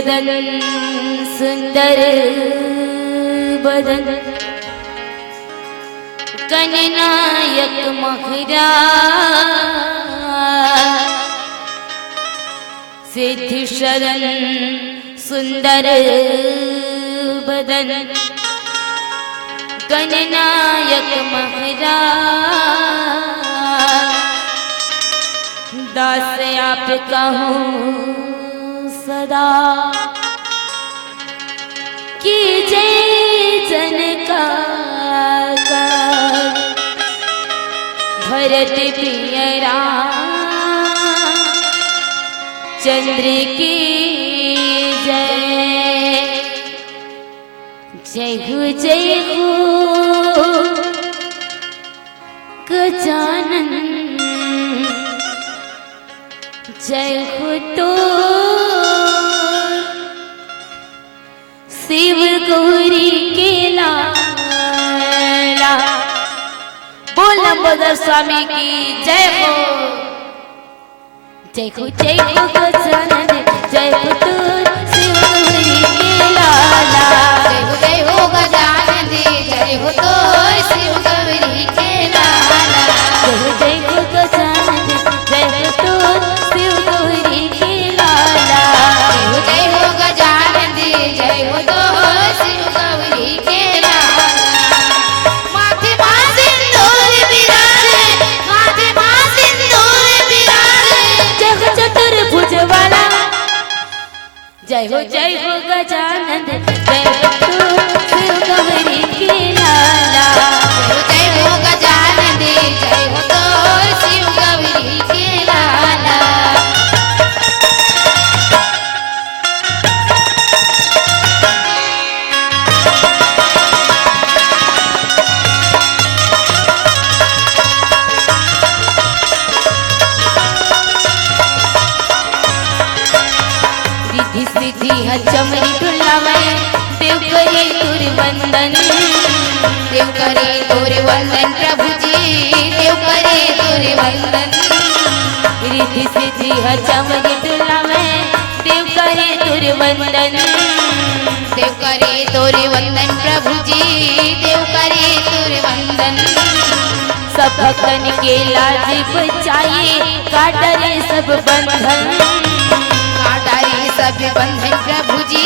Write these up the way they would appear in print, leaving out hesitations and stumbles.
बदन सुंदर बदन कननायक महाराज सिद्ध शरण सुंदर बदन गणनायक महाराज दास आपका हूँ सदा कीजिए जनकार भरत प्रिय राम चंद्र की जय जय हो गजानन जय हो तो शिव गौरी के लाला। बोल लंबोदर स्वामी की जय हो गजानन जय हो तो शिव गौरी के लाला। जय हो गजानन जय हो तो शिव गौरी के लाला। जय हो गजानन जय हो तो शिव गौरी के लाला। जय हो गजानन जय हो तो शिव गौरी के लाला। माथे मां सिंदूर बिराजे, माथे मां सिंदूर बिराजे। जग चतुर्भुज वाला जय हो गजानन जय हो तो शिव गौरी के लाला। जय हो गजानन जय हो तो शिव गौरी के लाला। रिद्धि सिद्धि चमरी ढुलावे देव करे तुर वंदन। देव करे तोरे वंदन प्रभु जी, देव करे तोरे वंदन। रिद्धि सिद्धि चमरी ढुलावे देव करे तुर वंदन। देव करे तोरे वंदन प्रभु जी, देव करे तोरे वंदन। सब भक्तन के लाज बचाए काटरे सब बंधन। काटारे सब बंधन प्रभु जी,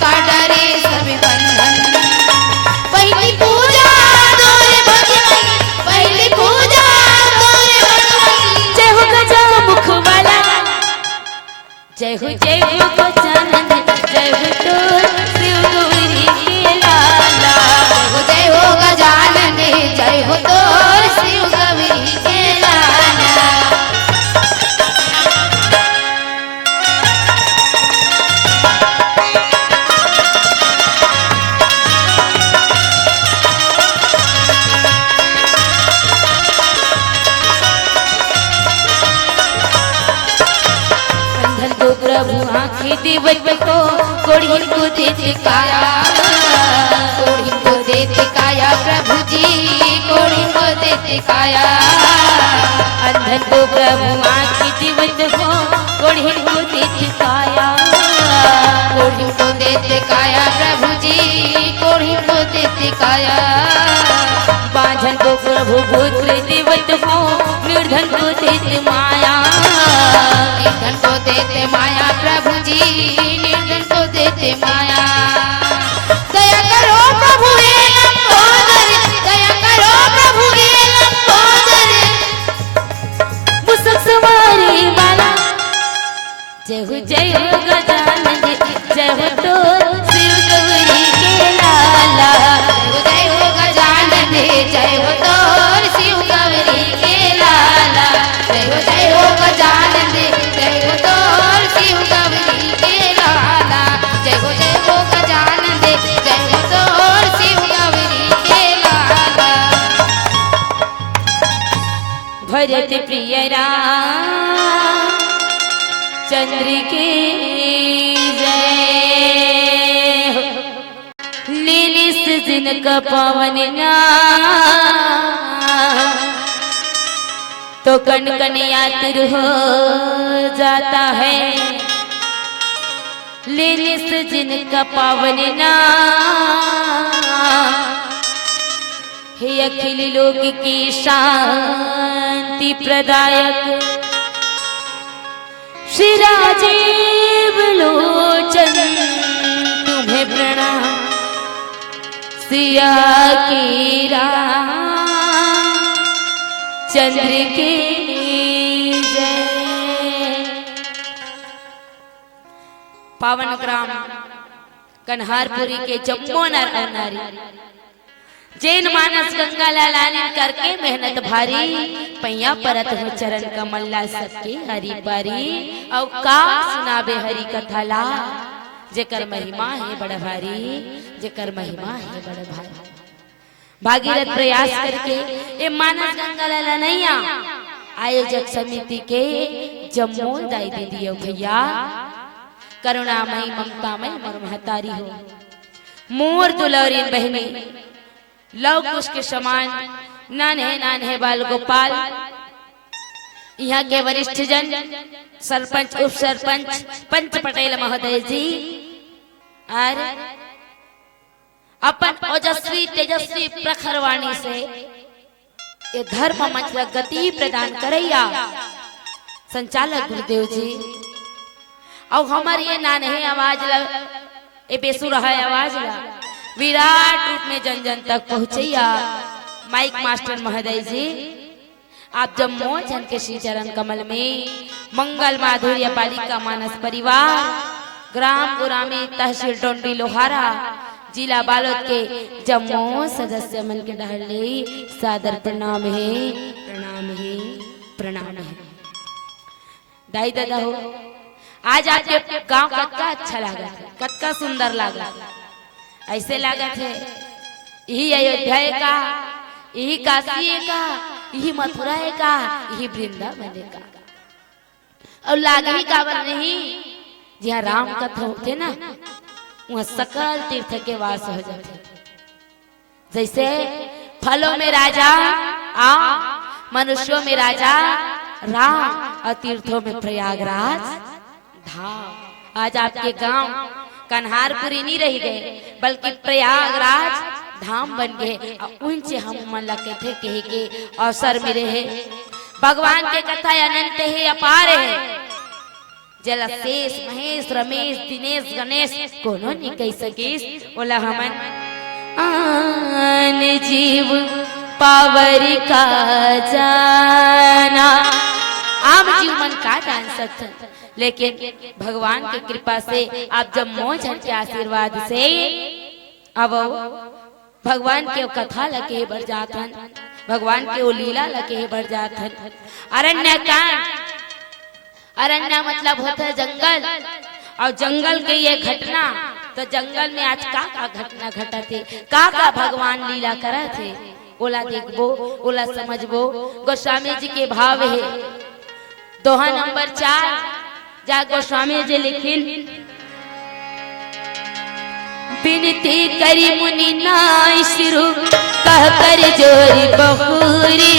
काटारे सब बंधन। पहली पूजा तोरे भगवान, पहली पूजा तोरे भगवान। जय हो गजा मुख वाला जय हो गजानन जय हो तो शिव गौरी के लाला। जय हो गजानन जय हो तो शिव गौरी के लाला। अंधन को प्रभु आँखें देवत को कोढ़ी को देते काया। कोढ़ी को देते काया प्रभु जी, कोढ़ी को देते काया। अंधन को प्रभु आँखें देवत को कोढ़ी को देते काया। कोढ़ी को देते काया प्रभु जी, कोढ़ी को देते काया। बांझन को प्रभु पुत्र देवत को निर्धन को देते माया। निर्धन को देते माया प्रभु जी, निर्धन को देते माया। दया करो प्रभु हे लंबोदर, दया करो प्रभु हे लंबोदर। मुसक सवारी वाला जय हो गजानन जय हो तो शिव गौरी के लाला। जय हो गजानन जय हो तो शिव गौरी के लाला। जय हो गजानन जय हो तो शिव गौरी के लाला। जय हो गजानन जय हो तो शिव गौरी के लाला। भरत प्रिय राम चंद्र के जय हो। लीली सजन का पावन नाम तो कण कण यात्र हो जाता है। लेने से जिनका पावन नाम, हे अखिल लोक की शांति प्रदायक, श्री राजीव लोचन तुम्हें प्रणाम। सिया की चंद्र की जय। पावन ग्राम कन्हारपुरी के जम्मो नर और नारी, जैन मानस गंगा लालानी करके मेहनत भारी, पैया परत हो चरण कमल्ला सबके हरि बारी। और का सुनाबे हरि कथा ला, जेकर महिमा है बड़ भारी, जेकर महिमा है बड़ भारी। भागीरथ प्रयास करके ये मानस गंगा लाला नैया आयोजक समिति के जम्मो दाई दे दियो भैया। करुणामयी ममतामयी मोर महतारी हो, मोर दुलौरी बहनी, लव कुश के समान नान्हे नान्हे बाल गोपाल, यहाँ के वरिष्ठ जन, सरपंच उप सरपंच पंच पटेल महोदय जी, और अपन ओजस्वी तेजस्वी प्रखर वाणी से ये धर्म मंच गति प्रदान करैया संचालक गुरुदेव जी। और हमारे ये नान्हे आवाज ये बेसुरा आवाज ला विराट रूप में जन जन तक पहुंचैया माइक मास्टर महोदय जी। आप जम्मो जन के श्री चरण कमल में मंगल माधुर्य बालिका मानस परिवार, ग्राम गुरामी तहसील टोंडी लोहारा, जिला बालोद के जम्मो सदस्य मन के डहले सादर प्रणाम है, प्रणाम है, प्रणाम है। दाई दादा हो, आज आपके गांव कतका अच्छा लगा, कतका सुंदर लगा। ऐसे लागत है यही अयोध्या का, यही काशी का, यही मथुरा का, यही वृंदावन का। और लागे ही काबर नहीं, जहाँ राम कथा होते ना वहाँ सकल तीर्थ के वास हो जाते। जैसे फलों में राजा आ, मनुष्यों में राजा राम, और तीर्थों में प्रयागराज धाम। आज आपके गांव कन्हारपुरी नहीं रह गए, बल्कि प्रयागराज धाम बन गए। और उनसे हम मन लगते थे कहे के अवसर मिले है। भगवान के कथा अनंत है, अपार है। जलशेष महेश रमेश दिनेश गणेश कोनो नहीं कह सकेश। बोला हमन आन जीव पावर का जाना, आम जीव मन का जान सकते, लेकिन भगवान की कृपा से आप जब मोजन के आशीर्वाद से अब भगवान के कथा लगे बढ़ जाथन, भगवान के ओ लीला लगे बढ़ जाथन। अरण्य कांड, अरण्य मतलब होता है जंगल, और जंगल के ये घटना, तो जंगल में आज का घटना घटा थे, का भगवान लीला करा थे, ओला देखबो, ओला समझबो। गोस्वामी जी के भाव है दोहा नंबर 4, जा गोस्वामी जी लिखिन, बिनती करी मुनि नाय सिरु कह कर जोरी बहुरी,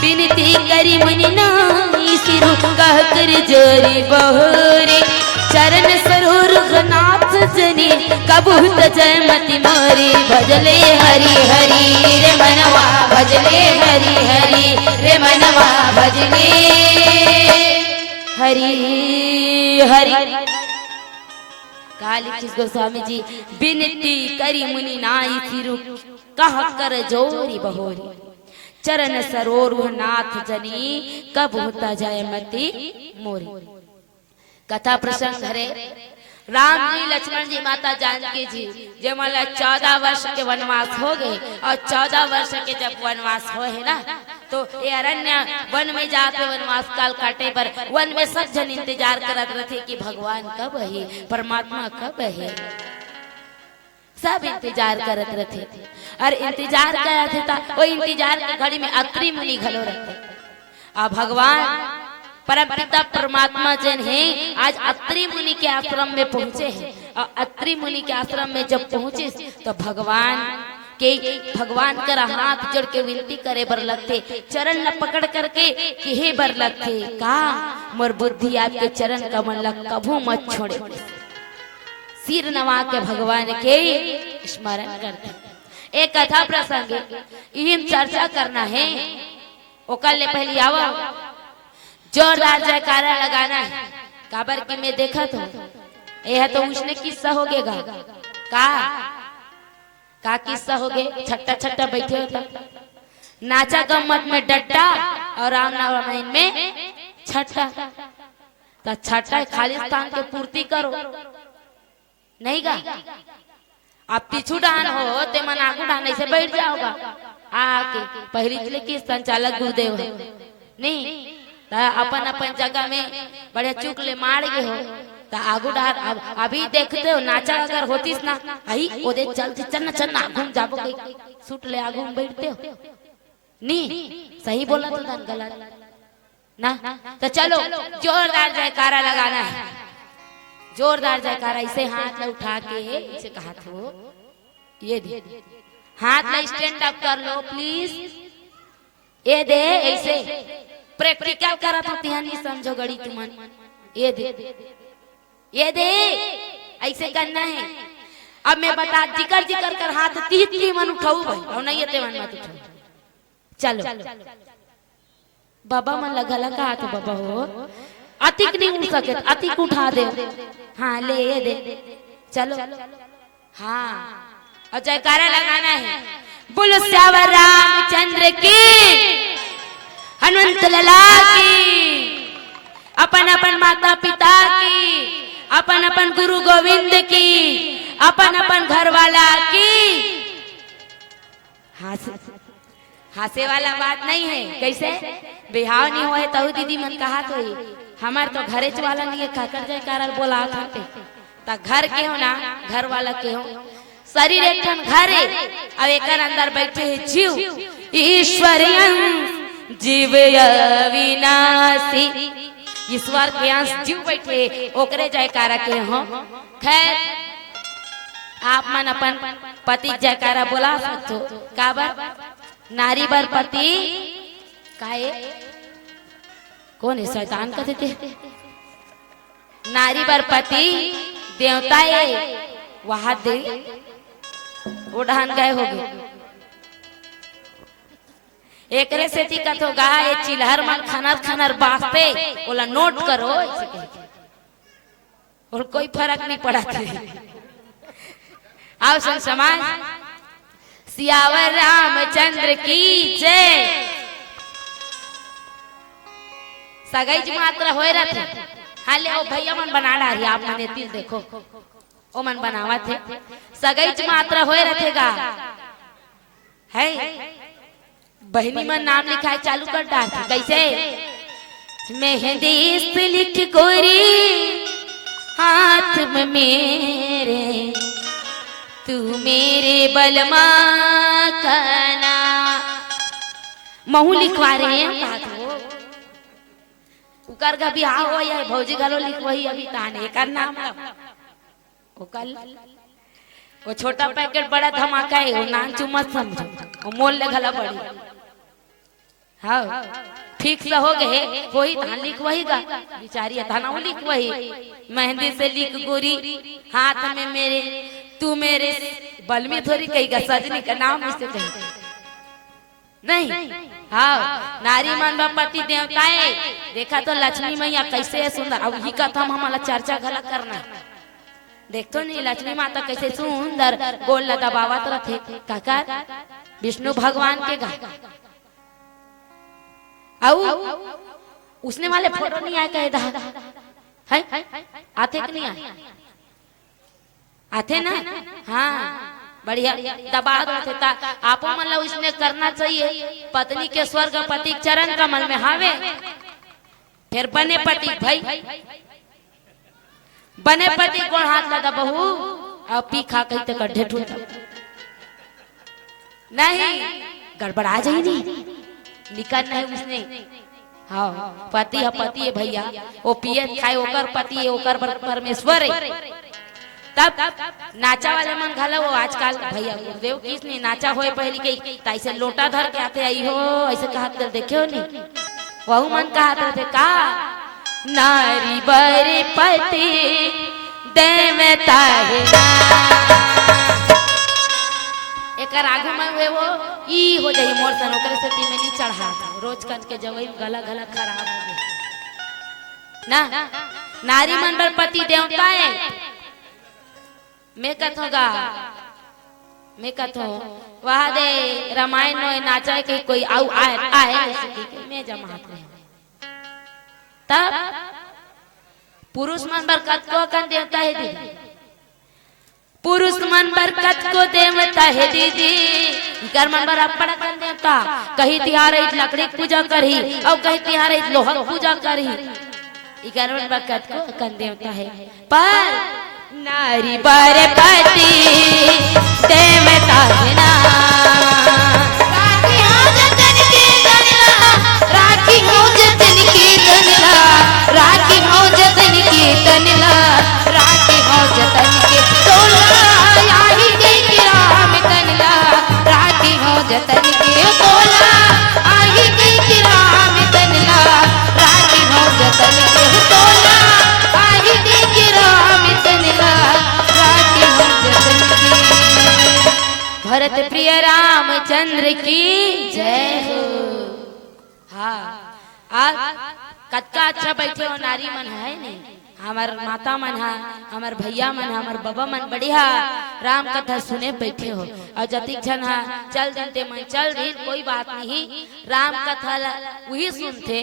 बिनती करी मुनि नाय सिरु कह कर जोरी बहुरी। चरण सरोर नाथ जनी कबूत जयमती मोरी, भजले हरि हरि रे मनवा, भजले हरि हरि रे मनवा, भजले हरि हरि। काली गोस्वामी जी, बिनती करी मुनि नाई सिरु कह कर जोरी बहोरी, चरण सरोर नाथ जनी कब होता जयमती मोरी। कथा प्रसंग है राम जी लक्ष्मण जी माता जानकी जी जब 14 वर्ष के वनवास हो गए, और 14 वर्ष के जब वनवास हो है ना, तो ये अरण्य वन में जाके वनवास काल काटे पर वन में सब जन इंतजार करत रहे कि भगवान कब है, परमात्मा कब है। सब इंतजार करत रहे, और इंतजार करत थे वो इंतजार के घड़ी में अत्रि मुनि घलो रहते। अब भगवान परमपिता परमात्मा जन है आज अत्रि मुनि के आश्रम में पहुंचे हैं, और अत्रि मुनि के आश्रम में जब पहुंचे तो भगवान कर हाथ जोड़ के विनती करे बर लगते, चरण न पकड़ करके कहे बर लगते का मोर बुद्धि आपके चरण कमल लग कभू मत छोड़े। सिर नवा के भगवान के स्मरण करते। एक कथा प्रसंग इन चर्चा करना है। ओकर ले पहले आओ जोरदार जयकारा लगाना है। काबर की मैं देखा तो यह तो उसने किस्सा हो गएगा का किस्सा हो गए। छट्टा छट्टा बैठे होता नाचा गम्मत में डट्टा और रामनारायण में छट्टा। तो छट्टा खालिस्तान के पूर्ति करो नहीं गा। आप पीछू डान हो ते मन आगू डान से बैठ जाओगा आके। पहली जिले की संचालक गुरुदेव है नहीं अपन अपन जगह में बड़े चुक ले मार गए हो तो आगू डार। अभी देखते हो नाचा अगर होतीस ना आई ओदे चलते चलना चलना घूम जाबो कहीं सूट ले आगू में बैठते हो नहीं। सही बोला तो दान गलत ना। तो चलो जोरदार जयकारा लगाना है। जोरदार जयकारा इसे हाथ ले उठा के इसे कहा था ये दे हाथ ले स्टैंड अप कर लो प्लीज। ये दे ऐसे प्रैक्टिकल करा था ध्यान समझो गड़ी तुमन। ये दे ऐसे करना है। अब मैं बता जिकर जिकर कर हाथ तीत मन उठाऊ भाई और नहीं ये मन मत उठाओ। चलो बाबा मन लगा लगा हाथ बाबा हो अतिक नहीं उठ सके अतिक उठा दे। हाँ ले ये दे चलो हाँ और जयकारा लगाना है। बोलो श्यावर रामचंद्र की हनुमंत लला की अपन अपन माता पिता की अपन अपन गुरु गोविंद की अपन अपन घर वाला की। हासे वाला बात नहीं है। कैसे बिहाव नहीं हुआ है तो दीदी मन कहा तो हमार तो घरे वाला नहीं है काकर जयकारा बोला था घर के हो ना घर वाला के हो शरीर एक ठन घर है। अब एक अंदर बैठे है जीव ईश्वर जीव अविनाशी ईश्वर के अंश जीव बैठे ओकरे जयकारा के हो। खैर आप मन अपन पति जयकारा बोला सकते काबर नारी बर पति काहे कौन है शैतान कहते थे। नारी बर पति देवता है वहां दे उड़ान गए हो गए। एकरे से दिक्कत होगा ये चिल्हर मन खनर खनर बास्ते बोला नोट करो और कोई फर्क नहीं पड़ा थे। आओ संग समाज सियावर रामचंद्र की जय। सगाई मात्र हो रहे थे हाले ओ भैया मन बना रही आप मन तिल देखो ओ मन बनावा थे सगाई मात्र हो रहे थे गा है बहनी मन नाम लिखाए चालू कर डाल कैसे मेहंदी से लिख गोरी हाथ में मेरे तू मेरे बलमा कना महू लिखवा रहे हैं उकर का बिहाव हो या भौजी गलो लिखवाई अभी ताने का नाम वो कल वो छोटा पैकेट बड़ा धमाका है वो नाम चुमत समझो वो मोल ले गला पड़ी। हाँ ठीक से हो गए वही धान लिख वही गा बिचारी थाना वो लिख वही मेहंदी से लिख गोरी हाथ में मेरे तू मेरे बल में थोड़ी कहेगा सजनी का नाम इससे कहेगा नहीं। हाँ नारी मन पति देवताएं देखा तो लक्ष्मी मैया कैसे है सुंदर। अब ही का हम हमारा चर्चा गलत करना देखो नहीं लक्ष्मी माता कैसे सुंदर गोल लगा बावत रथे काका विष्णु भगवान के गा उसने वाले फोटो नहीं आए कहे है आते कि नहीं आए आते ना। हाँ बढ़िया दबा दो आपो मतलब उसने करना चाहिए पत्नी के स्वर्ग पति चरण कमल में हावे फिर बने पति भाई बने पति को हाथ लगा बहू और पी खा कहीं तक गड्ढे ठूट नहीं गड़बड़ा जाए नहीं निकल नहीं उसने। हाँ पति है भैया वो पिए खाए ओकर पति है ओकर परमेश्वर है। तब नाचा वाले मन घाला वो आजकल भैया गुरुदेव किस नहीं नाचा होए पहले के ऐसे लोटा धर के आते आई हो ऐसे कहा कर देखे हो नहीं वहु मन कहा थे का नारी बर पति देवता है ना। एकर आगू में वे वो ई हो जाई मोर सन ओकरे से में नहीं चढ़ा रोज कन के जवई गला गला खराब हो गए ना। नारी मन पर पति देवता है। मैं कथोगा मैं कथो वहा दे रामायण नो नाचा के कोई आउ आए आए मैं जमा तब पुरुष मन बरकत को कन देवता है दीदी। पुरुष मन बरकत को देवता है दीदी। कर मन बर अपड़ कन देवता कहीं तिहार लकड़ी पूजा करही और कहीं तिहार लोहा पूजा करही। इकर मन बरकत को कन देवता है। पर नारी बर पति देवता है ना। राखी हो जतन के तनला, राखी हो जतन के तनला, राखी हो जतन के तनला, राखी हो जतन के तोला आही गई राम तनला, राखी हो जतन के तोला आही गई राम तनला, राखी हो जतन के तोला आही गई राम तनला, राखी हो जतन के। भरत प्रिय रामचंद्र की जय हो। हाँ आज कतका अच्छा बैठे हो नारी मन है नहीं। हमार माता मन है हमार भैया मन है हमार बाबा मन बढ़िया राम कथा सुने बैठे हो। और जतिक जन है चल जनते मन चल रही कोई बात नहीं। राम कथा वही सुनते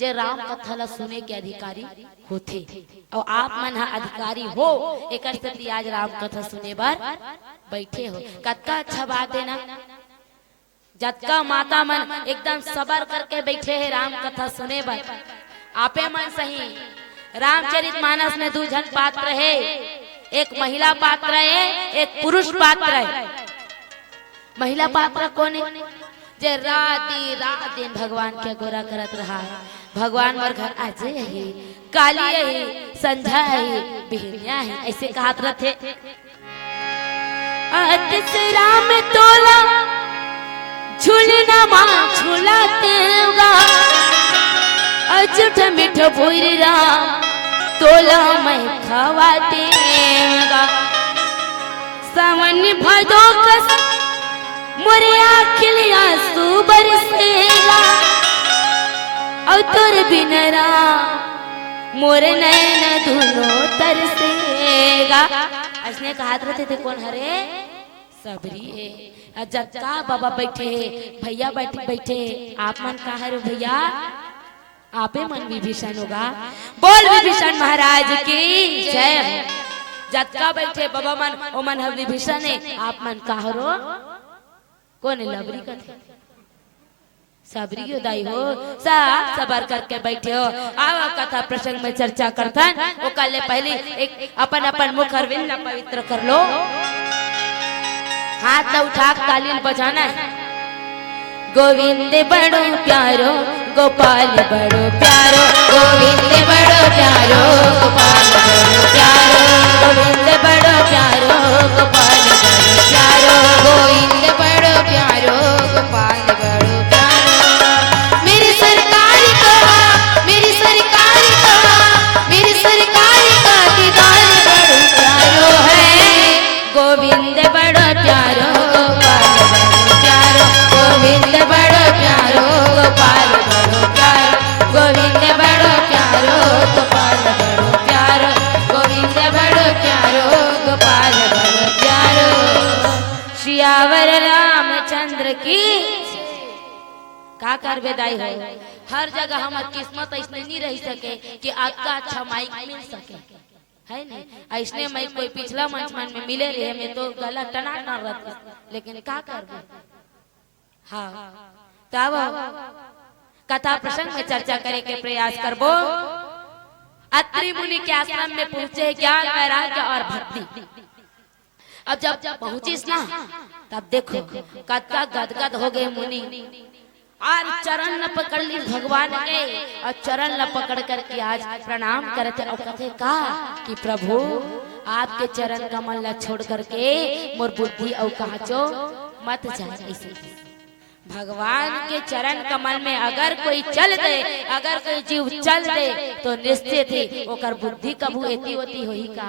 जे राम कथा ला सुने के अधिकारी होते और आप मन है अधिकारी हो। एक आज राम कथा सुने बार बैठे हो कतका अच्छा बात है ना। जतका माता मन एकदम सबर करके बैठे है राम कथा सुने बार। आपे मन सही रामचरितमानस में दो जन पात्र है। एक महिला पात्र है एक पुरुष पात्र है। महिला पात्र कौन है जे रात दिन भगवान के गोरा करत रहा है। भगवान मोर घर आजे है काली है संझा है बिहनिया है ऐसे कहत रहते। राम तोला झूलना मां झूलाते अजुठ मिठ भूर राम तोला मैं खवाते। सावन भदो कस मोरे आखिलिया सुबर सेला और तोर बिनरा मोरे नैन धुनो तरसेगा। इसने कहा रहते थे कौन हरे सबरी है। जत्ता बाबा बैठे भैया बैठे आप मन कहा रे भैया आपे मन विभीषण होगा। बोल विभीषण महाराज की जय। जत्ता बैठे बाबा मन ओ मन है विभीषण है आप मन कहा रो कौन है लबरी का सबरी दाई हो सब सबर करके बैठे हो। आओ कथा प्रसंग में चर्चा करथन वो कल पहले एक अपन अपन मुख अरविंद पवित्र कर लो। हाथ न उठा तालील बजाना है। गोविंद बड़ो प्यारो गोपाल बड़ो प्यारो गोविंद बड़ो प्यारो गोपाल बड़ो प्यारो गोविंद बड़ो प्यारो गोपाल बड़ो प्यारो गोविंद बड़ो प्यारो गोपाल बड़ो प्यारो। मेरी सरकार का मेरी सरकार का मेरी सरकार का दीदार बड़ो प्यारो है। गोविंद बड़ो प्यारो गोपाल बड़ो प्यारो गोविंद बड़ो प्यारो गोपाल बड़ो प्यारो गोविंद बड़ो प्यारो गोपाल बड़ो प्यारो गोविंद बड़ो प्यारो गोपाल बड़ो प्यारो। श्यावर रामचंद्र की का कर बेदाई हो। हर जगह हमार किस्मत ऐसने नहीं रह सके कि आपका अच्छा माइक मिल सके है नहीं। ऐसने माइक कोई पिछला मंच में मिले रहे में तो गला टना न रहता लेकिन का कर हाँ तब कथा प्रसंग में चर्चा करे के प्रयास करबो। अत्रि मुनि के आश्रम में पहुंचे ज्ञान वैराग्य और भक्ति। अब जब पहुंचिस ना तब देखो कतका गदगद हो गए मुनि और चरण न पकड़ ली भगवान के और चरण न पकड़ करके आज प्रणाम करते और कहते का कि प्रभु आपके चरण कमल न छोड़ करके मोर बुद्धि और कहाचो मत जाए। ऐसे भगवान के चरण कमल में अगर कोई चल दे अगर कोई जीव चल दे तो निश्चित ही ओकर बुद्धि कबू एती होती होही का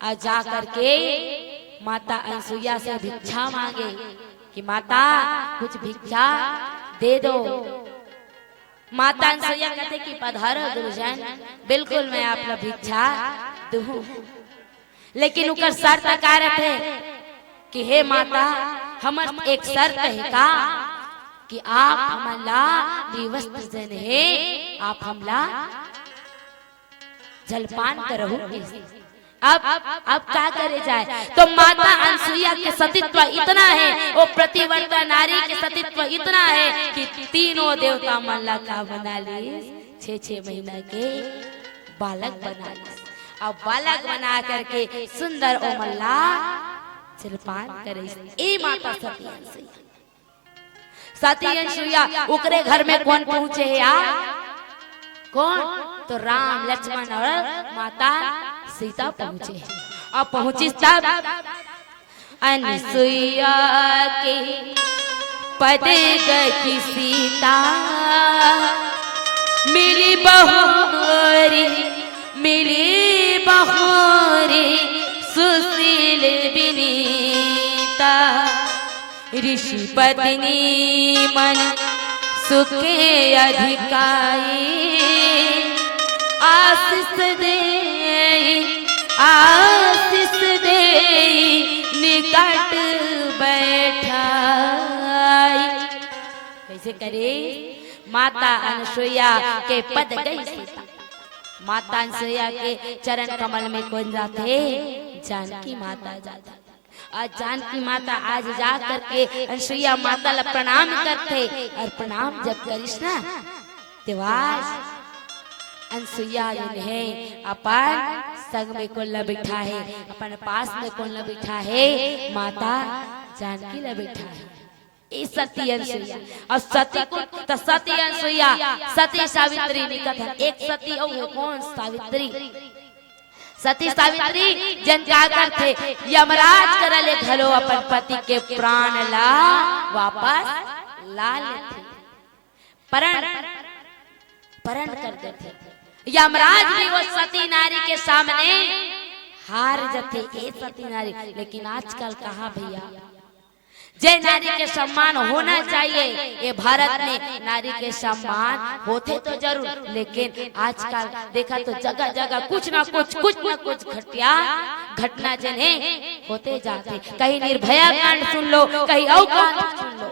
और जा करके माता अनसुईया से भिक्षा मांगे कि माता कुछ भिक्षा दे दो। माता अनसुईया कहते कि पधारो गुरुजन, बिल्कुल मैं आप लोग भिक्षा दूं, लेकिन उनका शर्त का रखे कि हे माता हमर एक शर्त है का कि आप हमला विवस्त्र जन है, आप हमला जलपान करहु। अब क्या करे जाए। तो माता अनसुईया के सतीत्व इतना है, वो प्रतिवर्ता नारी के सतीत्व इतना है कि तीनों देवता मल्ला का बना लिए, 6 महीना के बालक बना लिए। अब बालक बना करके सुंदर ओ मल्ला जलपान करे। ए माता सती अनसुईया, सती अनसुईया उकरे घर में कौन पहुंचे है यार? कौन? तो राम लक्ष्मण और माता सीता पहुंचे। और पहुंची तब अनसुईया के पद गई सीता, मिली बहोरी मिली बहोरी सुशील विनीता, ऋषि पत्नी मन सुखे अधिकाई, आशीष दे आशीष दे निकट बैठाई। कैसे करे? माता अनसुईया के पद गई सीता। माता अनसुईया के चरण कमल में कौन जाते? जानकी माता जाता। आज जानकी माता आज जा करके अनसुईया माता ला प्रणाम करते, और प्रणाम जब करिस ना तेवाज अनसुईया है अपन संग में कौन ला बैठा है, अपन पास में कौन ला बैठा है? माता जानकी ला बैठा है। ए सती अनसुईया और सती को तो सती अनसुईया सती सावित्री निकट है। एक सती और है कौन? सावित्री। सती सावित्री जन क्या करते? यमराज करले घलो अपन पति के प्राण ला वापस ला लेते, परण कर देते। यमराज भी वो सती नारी के सामने हार जाते। ए सती नारी, लेकिन आजकल कहा भैया, जय नारी के सम्मान होना चाहिए। ये भारत में नारी के सम्मान होते तो जरूर, लेकिन आजकल देखा तो जगह जगह कुछ ना कुछ घटिया घटना जने होते जाते। कहीं निर्भया कांड सुन लो, कहीं और कांड सुन लो,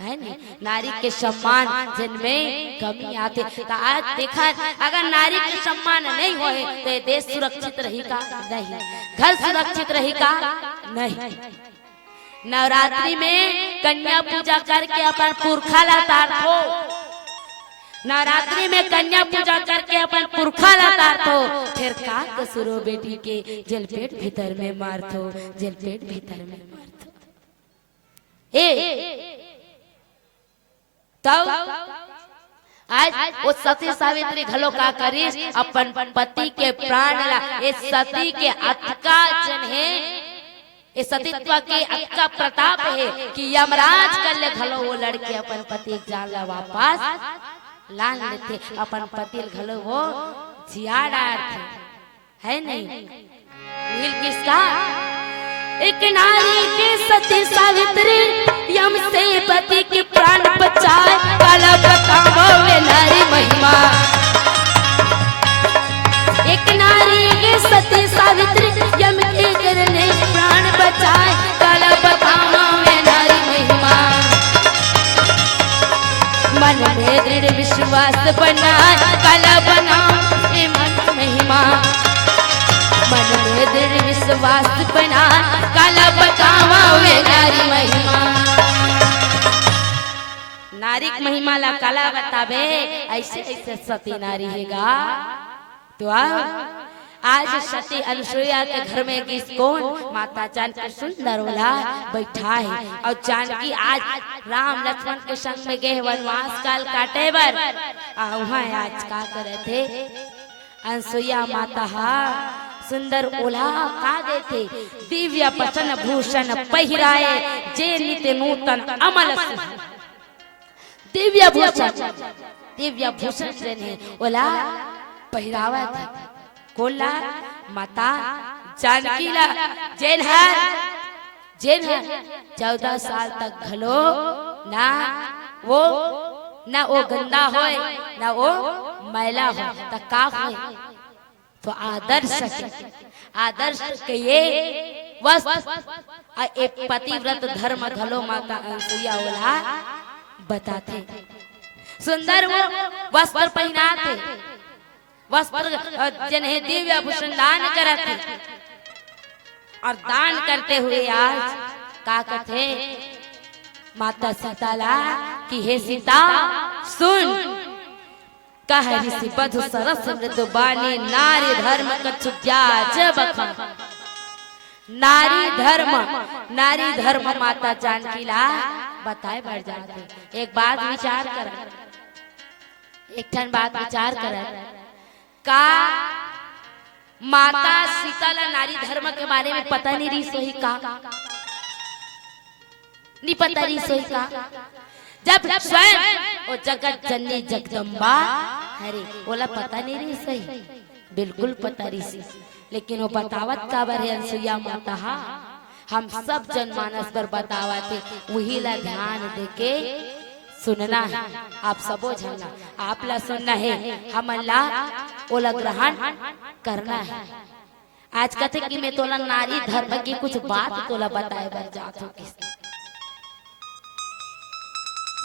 है नहीं? नारी के सम्मान जन में कमी आते। तो आज देखा अगर नारी के सम्मान नहीं होए तो देश सुरक्षित रहेगा नहीं, घर सुरक्षित रहेगा नहीं। नवरात्रि में कन्या पूजा करके अपन पुरखा ला तारतो, नवरात्रि में कन्या पूजा करके अपन पुरखा ला तारतो, फिर का कसुरो बेटी के जलपेट भीतर में मारतो, जलपेट भीतर में मारतो। तब आज वो सती सावित्री घलो का करीस अपन पति के प्राण ला। ये सती के अतका जन है, ये सतीत्व के अक्का प्रताप है कि यमराज कर ले घलो वो लड़के अपन पति जान ला वापस ला लेते। अपन पति घलो वो जिया डारते, है नहीं? विल किसका? एक नारी के सती सावित्री यम से पति के प्राण बचाए, काला बताओ वे नारी महिमा। एक नारी के सती सावित्री यम के करने प्राण बचाए, काला बताओ वे नारी महिमा। मन में दृढ़ विश्वास बनाए, काला बनाओ ये मन महिमा। मन में दृढ़ विश्वास बना, काला बतावा वे नारी महिमा। नारी महिमा ला काला बतावे, ऐसे ऐसे सती नारी हैगा। तो आज सती अनसुईया के घर में किस कौन? माता जानकी सुंदर ओला बैठा है। और जानकी आज राम लक्ष्मण के संग में गए वनवास काल काटे बर। वहाँ आज का करे थे? अनसुईया माता सुंदर ओला का देते, दिव्य पचन भूषण पहिराए, जे नित्य नूतन अमल दिव्य भूषण जन है ओला पहिरावा था। कोला माता जानकी ला जेनहर 14 साल तक घलो ना वो गंदा होए ना वो मैला हो त का होए तो आदर्श के ये वस्त्र एक पतिव्रत धर्म घलो माता अनसुईया ओला बताते। सुंदर वो वस्त्र पहनाते, वस्त्र जिन्हें दिव्य आभूषण दान करते और दान करते हुए आज का कथे माता सीताला कि हे सीता सुन, कह ऋषि बधु सरस मृदु बानी नारी धर्म कछु ब्याज बखान। नारी धर्म माता जानकी ला बताए बढ़ जाते। एक बात विचार कर, एक ठन बात विचार कर का माता सीता ला नारी धर्म के बारे में पता नहीं रही सोही का नहीं पता रही सोही का जब स्वयं वो जगत जननी जगदम्बा हरे बोला पता नहीं रही सही बिल्कुल पता रही सी, लेकिन वो बतावत का बर है अनसुईया माता हम सब जनमानस पर बतावते वही ला ध्यान देके सुनना है। आप सबो झलना आप ला सुनना है, हम ला ओला ग्रहण करना है। आज कहते कि मैं तोला नारी धर्म की कुछ बात तोला बताए बर जात हूँ।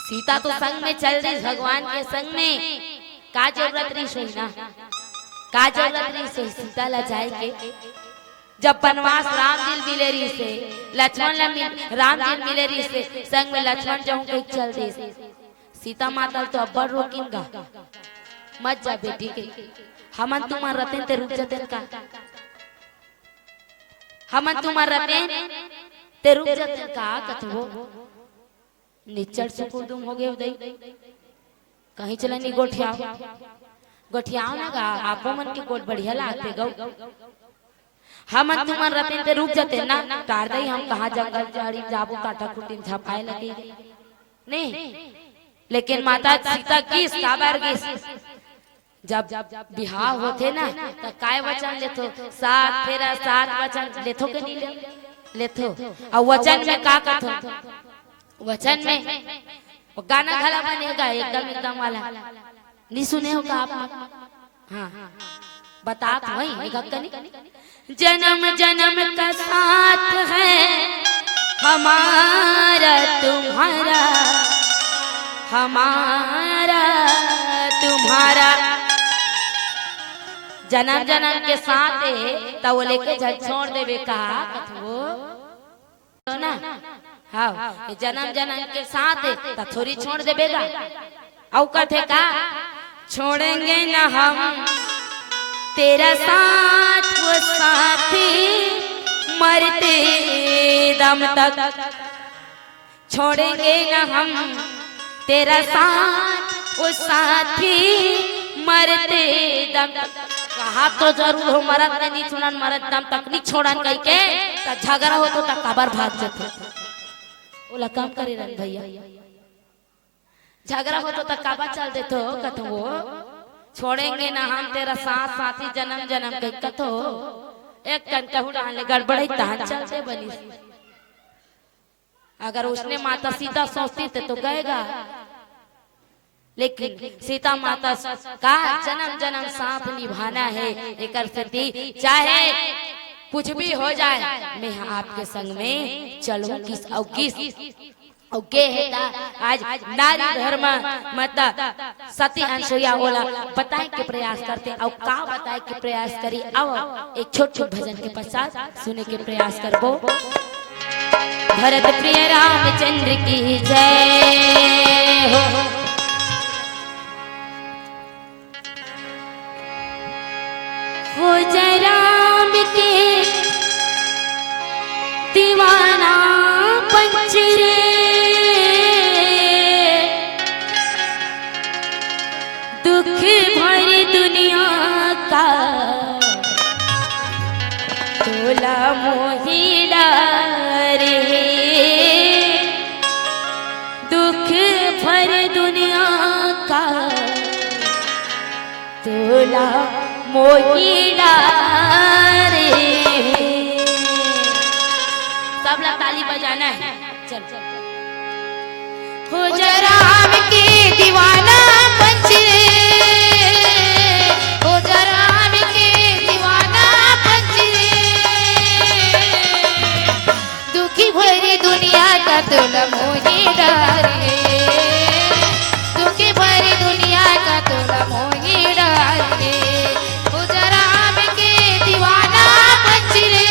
सीता तो संग में चल रही भगवान के संग में, का जरूरत रही सोई ना, का जरूरत रही सोई सीता ला जाए के। जब वनवास राम जी मिले रही से लक्ष्मण राम जी मिले रही से संग में लक्ष्मण जाऊं कहीं चल दे सीता माता तो अब्बर रोकिंगा मत जा बेटी के, हमन तुम्हार रते ते रुक जाते का, हमन तुम्हार रते ते रुक जाते का कथो निचड़ सुकुर तुम हो गए उदय कहीं चलनी गोठियाओ ना गा आपो मन के गोट बढ़िया लागते गौ हम तुम्हार रते ते रुक जाते ना तार दई हम कहाँ जंगल झाड़ी जाबू काटा कुटी झपाए लगे नहीं। लेकिन माता सीता किस काबर किस जब बिहार होते ना तो काय वचन लेथो सात फेरा सात वचन लेथो के नहीं लेथो और वचन में का कथो वचन में वो गाना घला बनेगा एकदम वाला नहीं सुने हो का आप? हाँ बता तो वही जन्म जन्म का साथ है हमारा तुम्हारा जन्म जन्म के साथ तो वो लेके झट छोड़ देवे का तो ना। हाँ जन्म जन्म के साथ तो थोड़ी छोड़ देवेगा औ कथे का छोड़ेंगे ना हम तेरा साथ वो साथी मरते दम तक, छोड़ेंगे ना हम तेरा साथ वो साथी मरते दम तक। कहा तो जरूर हो मरद ने नहीं सुनन मरद दम तक नहीं छोड़न कह के तो झगड़ा हो तो कबर भाग जाते बोला काम करे रन भैया झगड़ा हो तो काबा चल देतो कथो वो छोड़ेंगे ना हम तेरा साथ साथी जन्म जन्म के कथो एक कन कहू डाल ले गड़बड़ई तहन चलते बनी। अगर उसने माता सीता सोचती तो गएगा, लेकिन सीता माता का जन्म जन्म साथ निभाना है एक स्थिति चाहे कुछ भी हो जाए मैं आपके संग में चलूं किस ओके है आज नारी धर्म माता सती अनसुईया ओला बताए के प्रयास करते और का बताए के प्रयास करी। अब एक छोट छोट भजन के पश्चात सुने के प्रयास करबो। भरत प्रिय रामचंद्र की जय हो। वो जय राम के दीवाना पंचरे दुख भरी दुनिया का तोला मोहिला रे, दुख भरी दुनिया का तोला मोहिला रे। मुकाबला ताली बजाना है। चल हो राम के दीवाना पंच रे, हो राम के दीवाना पंच रे, दुखी भरी दुनिया का तुला मोही डारे, दुखी भरी दुनिया का तुला मोही डारे, हो राम के दीवाना पंच रे,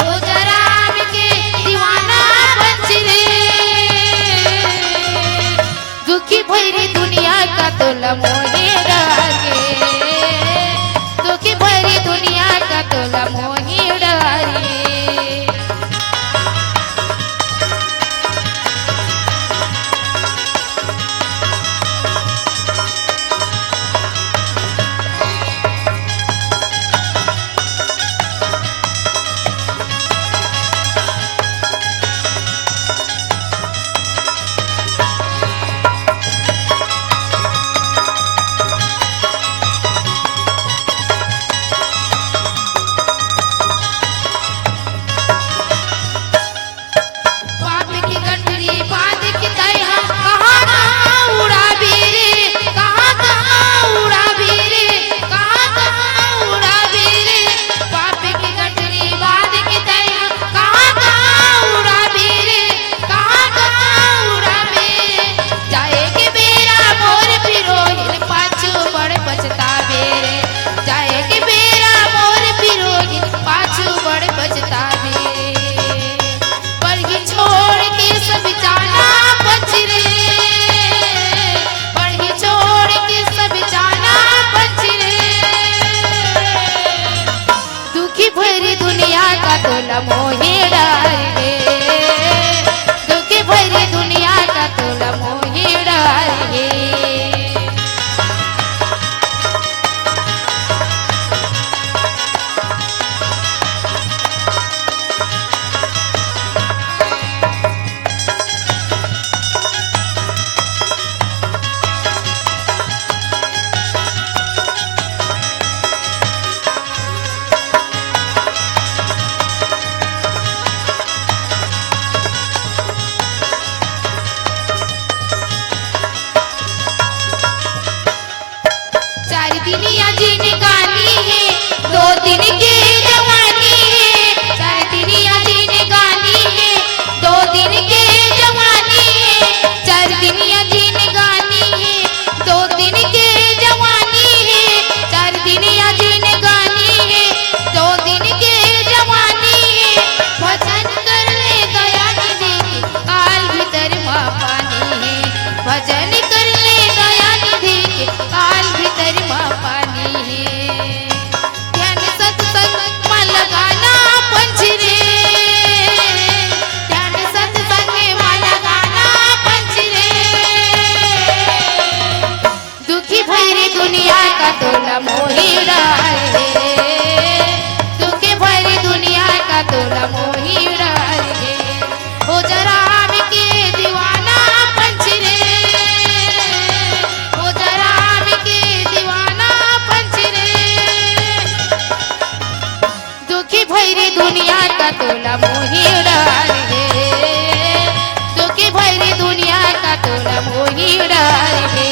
हो राम के दीवाना पंच रे, दुखी भरी दुनिया का तोला मोहे डारे, दुखी भरी दुनिया का तोला मोहे डारे। पाप की गठरी बांध के दया कहाँ कहाँ उड़ा भी रे, कहाँ कहाँ उड़ा भी रे, कहाँ कहाँ उड़ा भी रे, पाप की गठरी बांध के दया कहाँ कहाँ उड़ा भी रे, कहाँ कहाँ उड़ा भी रे, जाएगी बेरा मोर पिरोहिन पाछू बड़ पछतावे रे, जाएगी बेरा मोर पिरोहिन पाछू बड़ पछतावे, पढ़ी छोड़ के सब जाना पंच रे, पढ़ी छोड़ के सब जाना पंच रे, दुखी भरी दुनिया का तोला मोहे डारे, दुखी भरी दुनिया का तोला मोहे डारे। चार दिन या जीन गानी है, दो दिन की जवानी है, चार दिन या जीन गानी है, दो दिन की जवानी है, चार दिन या जीन गानी है, दो दिन की जवानी है, चार दिन या जीन गानी है, दो दिन की जवानी है, भजन कर ले दया निधि की काल भीतर माँ पानी है, भजन कर ले दया निधि की काल भीतर माँ पानी है, ध्यान सत्संग में लगाना पंच रे, ध्यान सत्संग में लगाना पंच रे, दुखी भरी दुनिया का तोला मोही डारे, दुखी भरी दुनिया का तोला मोही डारे, हो राम के दीवाना पंच रे, हो राम के दीवाना पंच रे, दुखी भरी दुनिया का तोला मोही डारे, दुखी भरी दुनिया का तोला मोही डारे,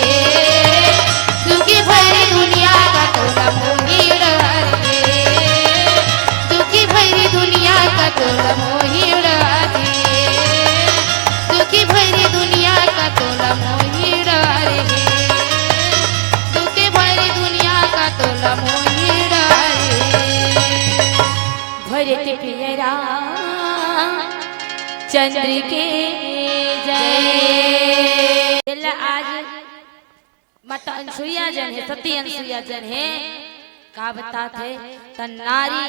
दुखी भरी दुनिया का तोला मोही डारे, दुखी भरी दुनिया का तोला मोही डारे, दुखी भरी दुनिया का तोला मोही डारे, दुखी भरी दुनिया का तोला मोही डारे। भरत प्रिय चंद्र के जय। दिल आज माता अनसुईया जन है, सती अनसुईया जन है, का बताते त नारी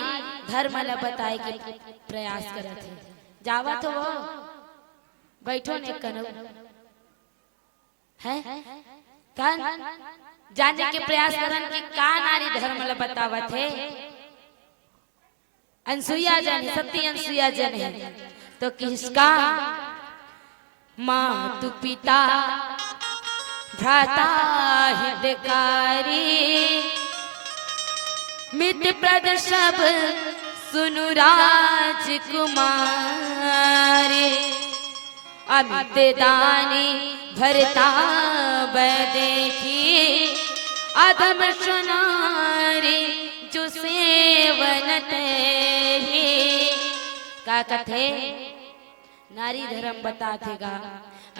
धर्म ल बताए के प्रयास करत है, जावा तो वो बैठो ने कनो है कान जानने के प्रयास करन कि का नारी धर्म ल बतावत है। अनसुईया जन है, सती अनसुईया जन है, तो किसका मातु पिता भ्राता हितकारी मित्र प्रद सब सुनु राजकुमारी अमित दानी भरता देखी अधम सुनारी जो सेवनत का कथे नारी धर्म बताथेगा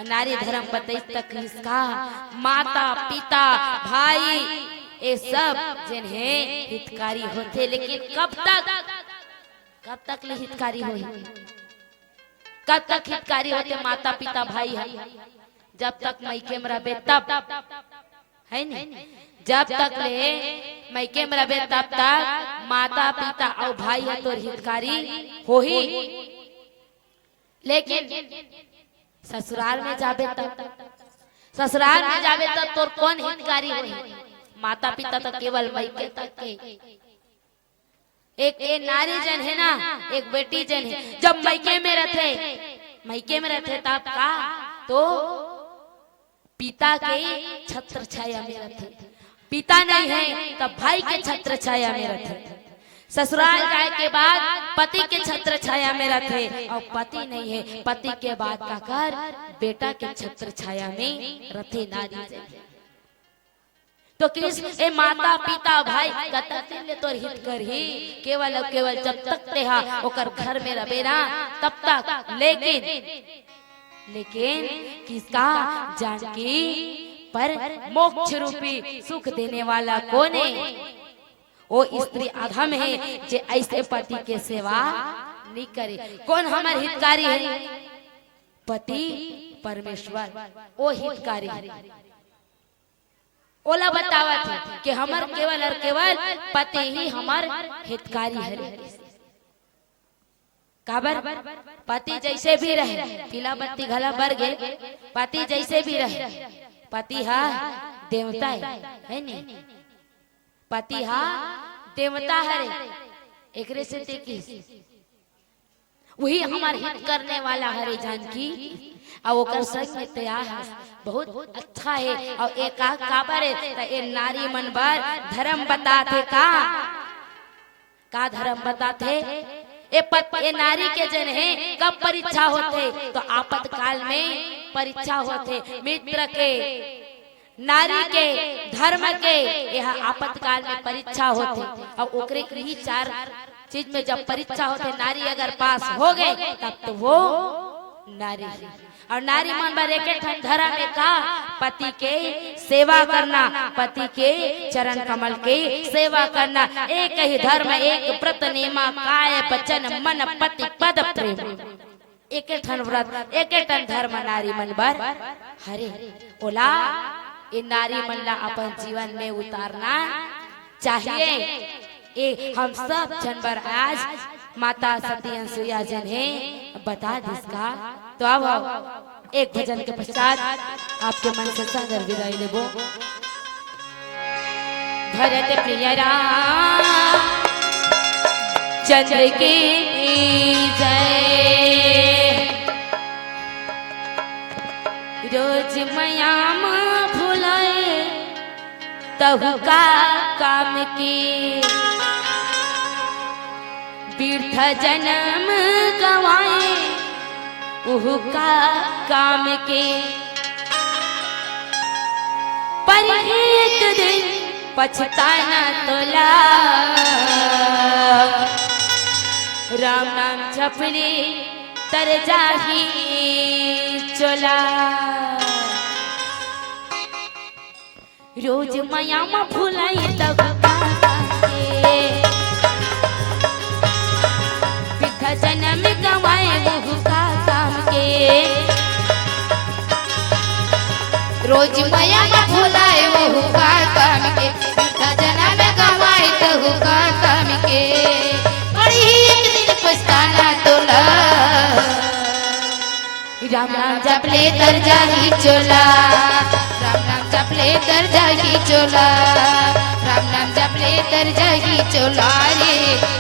नारी धर्म बतई तक इसका माता पिता भाई ये सब जिन्हें हितकारी होते लेकिन कब तक ले हितकारी हो कब तक हितकारी होते माता पिता भाई है जब तक मैके में रहे तब है नहीं जब तक ले मैके में रहे तब तक माता पिता और भाई है तो हितकारी हो ही लेकिन ससुराल में जाबे तब तोर कौन हितकारी हो माता पिता तो केवल मैके तक के एक नारी जन है ना एक बेटी जन है जब मैके में रहते तब का तो पिता के छत्र छाया में रहते पिता नहीं है तब भाई के छत्र छाया में रहते ससुराल जाए के बाद पति के छत्र छाया में रहते और पति नहीं है पति के बाद का कर बेटा के छत्र छाया में रहते नारी तो किस ए माता पिता भाई कतते ले तोर हित कर ही केवल जब तक तेहा ओकर घर में रहे ना तब तक लेकिन किसका जानकी पर मोक्ष रूपी सुख देने वाला कौन है वो स्त्री अधम है जे ऐसे पति के सेवा नहीं करे कौन हमार हितकारी है पति परमेश्वर वो हितकारी है ओला बतावा थे कि हमार केवल और केवल पति ही हमार हितकारी है काबर पति जैसे भी रहे पीला बत्ती घला भर गए पति जैसे भी रहे पति हा देवता है नहीं पति हा देवता है एकरे से देखी वही हमार हित करने वाला हरे जानकी और ओकर संग में तैयार है बहुत अच्छा है और एक काबर है ये नारी मन बर धर्म बताते का धर्म बताते ये नारी के जन है कब परीक्षा होते तो आपातकाल में परीक्षा होते मित्र के नारी के धर्म के यह आपातकाल में परीक्षा होते और ओकरे के ही चार चीज में जब परीक्षा होते नारी अगर पास हो गए तब तो वो नारी और नारी मन बर एक धर्म में का पति के सेवा करना पति के चरण कमल के सेवा करना एक ही धर्म एक व्रत नेमा काय वचन मन पति पद प्रेम एक व्रत एक धर्म नारी मन बर हरे ओला ये नारी मन ला अपन जीवन में उतारना चाहिए ये हम सब जनवर आज माता सती अनसुईया जन है बता जिसका तो अब एक भजन के पश्चात आपके मन से सादर विदाई लेबो भरत प्रिय राम चंद्र की जय रोज मयाम भुलाए तहु का काम की तीर्थ जन्म गवाए उहु का काम के पर एक दिन पछताना तोला राम नाम जपले तर जाही चोला रोज मयामा भुलाई तब जन्म गवाए बहु का काम के रोज मया भुलाए बहु का काम के जन्म गवाए बहु का काम के बड़ी एक दिन पछताना तोला राम नाम जपले तर जाही चोला राम नाम जपले तर जाही चोला राम नाम जपले तर जाही चोला रे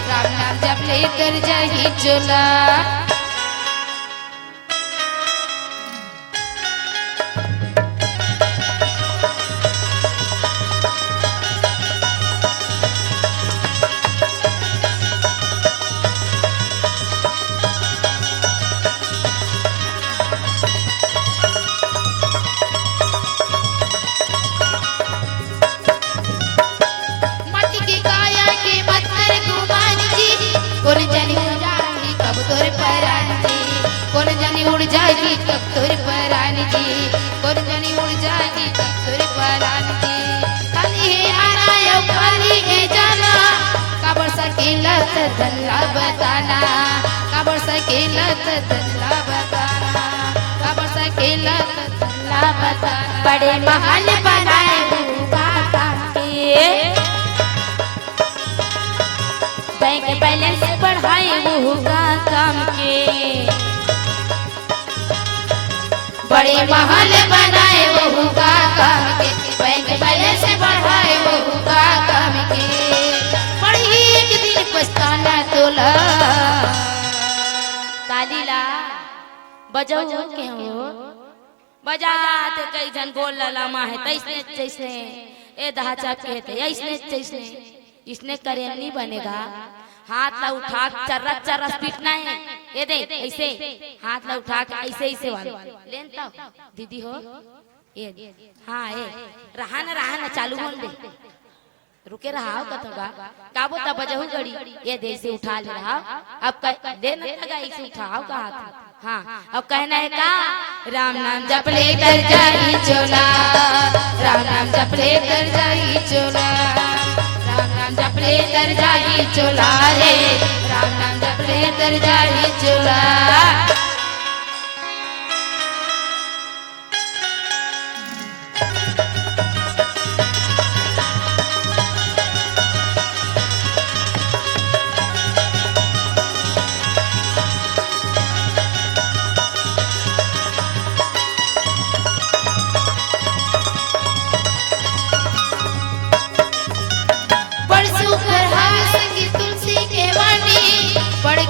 राम नाम जपले तर जाही चोला तब तोर परान जी कोर जनी उड़ जाएगी तब तोर परान जी खाली है आना यो खाली है जाना काबर सकेला त धनला बताना काबर सकेला त धनला बताना काबर सकेला त धनला बताना बड़े महल बनाए हुआ काम के बैंक बैलेंस बढ़ाए हुआ काम के बड़े महल बनाए बहू का काम के बैंक बैलेंस बढ़ाए बहू का काम के पढ़ी एक दिन पछताना तोला तालीला बजाओ के हो बजात कई जन बोल लमा है तैसने तैसने ए दहाचा के थे ऐसने तैसने इसने करे नहीं बनेगा हाथ ला उठा चर्रा चर्रा पीटना है ये दे ऐसे हाथ ला उठा के ऐसे ऐसे वाले लेन तो दीदी हो ये हाँ ये रहा ना चालू बोल दे रुके रहा कथोगा काबो तब बजहू गड़ी ये दे से उठा ले रहा अब कह दे न लगा ऐसे उठाओ का हाथ हाँ अब कहना है का राम नाम जप ले कर जाई चोला राम नाम जप ले कर जाई चोला राम नाम जप ले कर जाई चोला रे राम नाम जप ले कर जाई चोला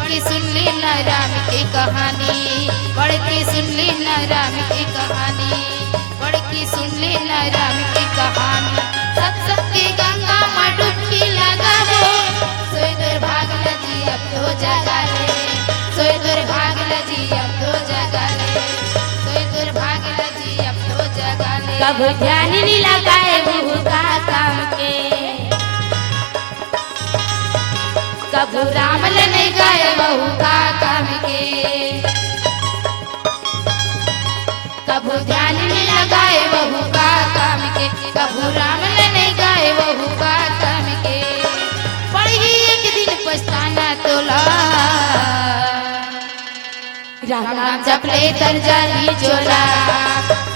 राम की कहानी पढ़ के सुन लेना राम की कहानी पढ़ के सुन लेना राम की कहानी सत्संग के गंगा में डुबकी लगावो सोए दूर भाग लजी अब तो जगा ले सोए दूर भाग लजी अब तो जगा ले सोए दूर भाग लजी अब तो जगा ले कब ध्यान नहीं लगाए बहू का काम के कब राम ले नहीं गाए बहू का काम के कब ध्यान में लगाए बहू का काम के कब राम ले नहीं गाए बहू का काम के पढ़ी एक दिन पछताना तोला राम नाम जप ले तर जाई चोला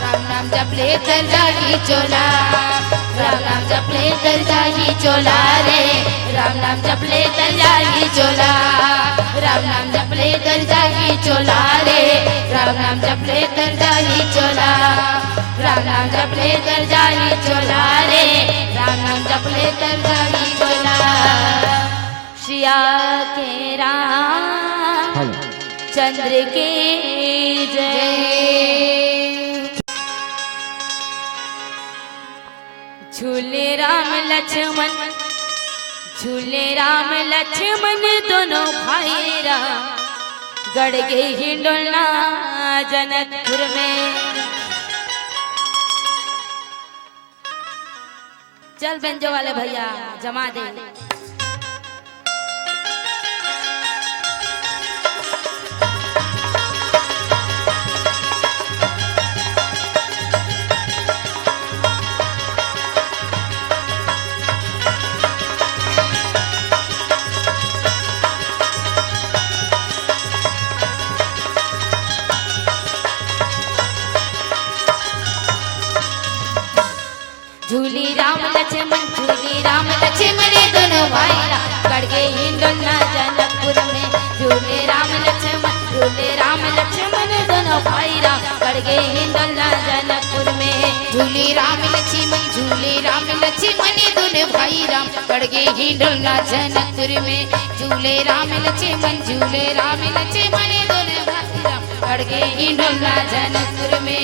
राम नाम जप ले तर जाई चोला राम नाम जप ले तर जाई चोला रे राम नाम जप ले तर जाई चोला राम नाम जप ले तर जाई चोला रे राम नाम जप ले तर जाई चोला राम नाम जप ले तर जाई चोला रे राम नाम जप ले तर जाई चोला श्रिया के राम चंद्र के जय झूले राम लक्ष्मण दोनों भाई राम गड़ गए हिंडोलना जनकपुर में चल बेंजो वाले भैया जमा दे झूली राम लक्ष्मण दोनों भाई गड़ गए हिंडोलना जनकपुर में झूले राम लक्ष्मण दोनों भाई गड़ गए हिंडोलना जनकपुर में झूले राम लक्ष्मण दोनों भाई गड़ गए हिंडोलना जनकपुर में झूले राम लक्ष्मण दोनों भाई गड़ गए हिंडोलना जनकपुर में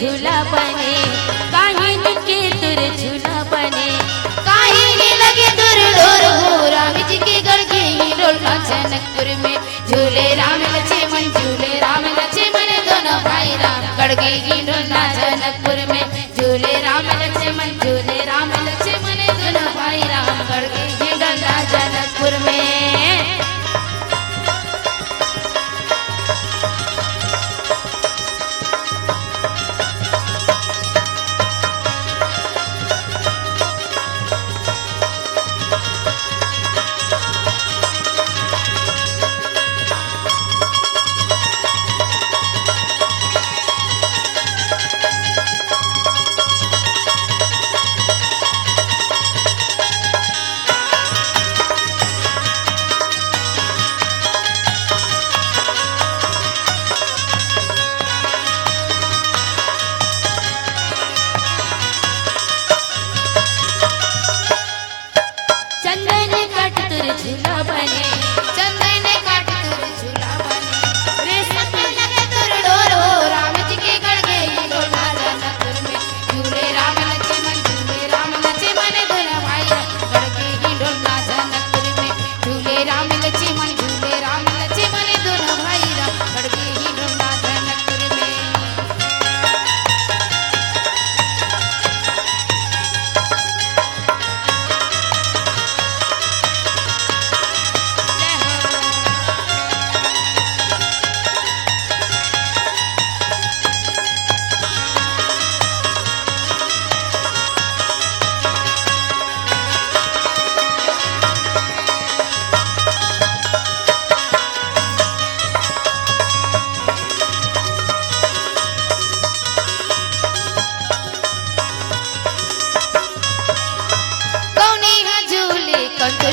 झूला बने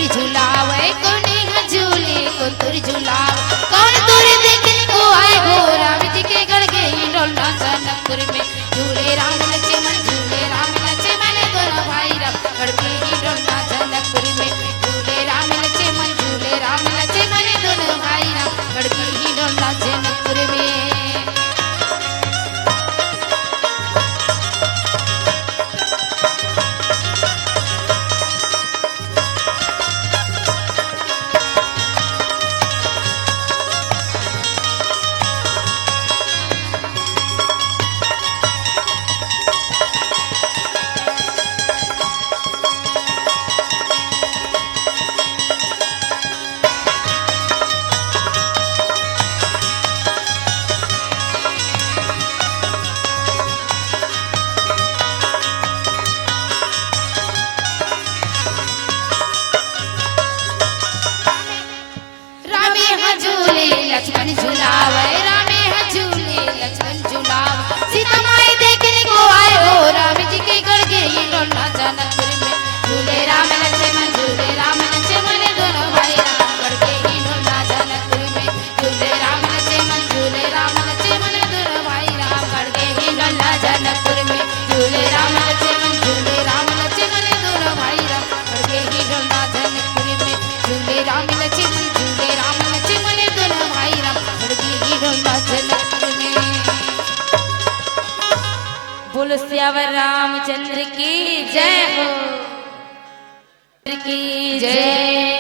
तुरी झुलावे कोनी झूले को तुरी झुलावे कौन तुरी देखने को आए हो राम जी के गढ़ के डोलना जनकपुर में झूले राम लक्ष्मण दोनों भाई राम गढ़ के डोलना जनकपुर में झूले राम लक्ष्मण दोनों भाई राम गढ़ के डोलना जनकपुर में। झूले लक्ष्मण झुलावे रामे झूले लक्ष्मण झुलावे सीता माई देखने को आए हो राम जी के गढ़ के डोलना जनकपुर में झूले राम लक्ष्मण दोनों भाई राम गढ़ के डोलना जनकपुर में झूले राम लक्ष्मण दोनों भाई राम गढ़ के डोलना जनकपुर में झूले राम लक्ष्मण दोनों भाई राम गढ़ के डोलना जनकपुर में झूले राम लक्ष्मण दोनों भाई राम गढ़ के डोलना जनकपुर में। बोल सियावर रामचंद्र की जय हो की जय।